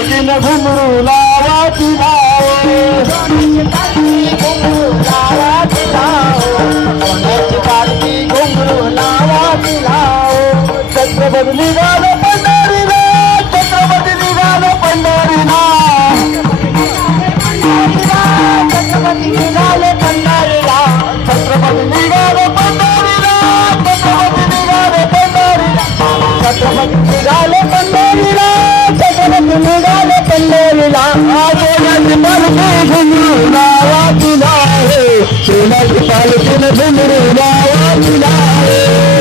पालखीन घुंगरू लावा तिला सोन्याची पालखी घुंगरू लावा तिला छत्रपती निघालो पंढरीला छत्रपती निघालो पंढरीला छत्रपती निघाले पंढरीला छत्रपती निघालो पंढरीला छत्रपती निघाले पंढरीला छत्रपती निघाले पंढरीला छत्रपती निघाले पंढरीला सोन्याची पालखी घुंगरू लावा तिला सोन्याची पालखी घुंगरू लावा तिला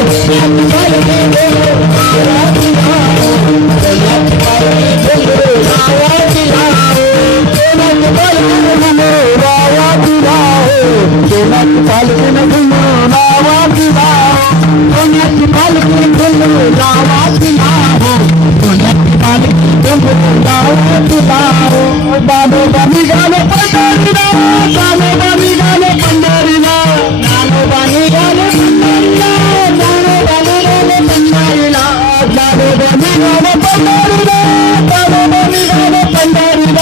सोन्याची पालखी घुंगरू लावा तिला सोन्याची पालखी घुंगरू लावा तिला सोन्याची पालखी घुंगरू लावा तिला सोन्याची पालखी घुंगरू लावा तिला सोन्याची पालखी घुंगरू लावा तिला सोन्याची पालखी घुंगरू लावा तिला दानोबा निघाले पंढरीला दानोबा निघाले पंढरीला दानोबा निघाले पंढरीला दानोबा निघाले पंढरीला दानोबा निघाले पंढरीला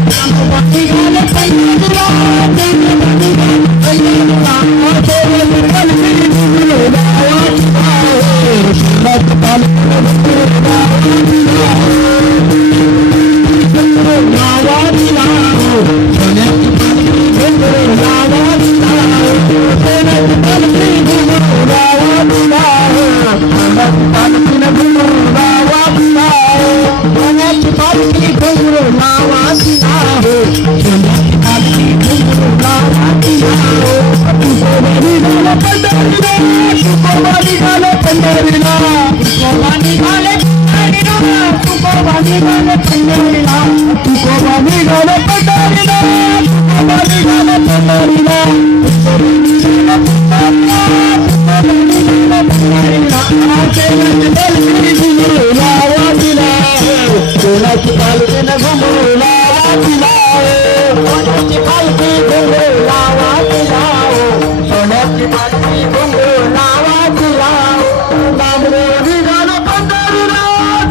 दानोबा निघाले पंढरीला दानोबा निघाले पंढरीला दानोबा निघाले पंढरीला सोन्याची पालखी घुंगरू लावा तिला सोन्याची पालखी घुंगरू लावा तिला लावा तिला सोन्याची पालखी घुंगरू लावा तिला सोन्याची पालखी घुंगरू लावा तिला सोन्याची पालखी घुंगरू लावा तिला सोन्याची पालखी घुंगरू लावा तिला सोन्याची पालखी घुंगरू लावा तिला तुकोबा निघाले पंढरीला तुकोबा निघाले पंढरीला तुकोबा निघाले पंढरीला तुकोबा निघाले पंढरीला तुकोबा निघाले पंढरीला तुकोबा निघाले पंढरीला सोन्याची पालखी घुंगरू लावा तिला सोन्याची पालखी घुंगरू लावा तिला सोन्याची पालखी घुंगरू लावा तिला नामदेव निघाले पंढरीला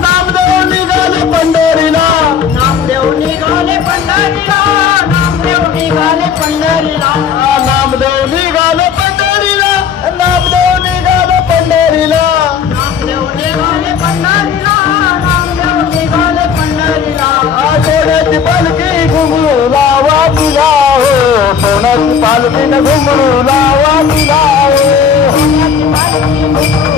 नामदेव निघाले पंढरीला नामदेव निघाले पंढरीला नामदेव निघाले पंढरीला नामदेव निघाले पंढरीला नामदेव निघाले पंढरीला नामदेव निघाले पंढरीला नामदेव निघाले पंढरीला सोन्याची पालखी घुंगरू लावा तिला सोन्याची पालखी घुंगरू लावा तिला सोन्याची पालखी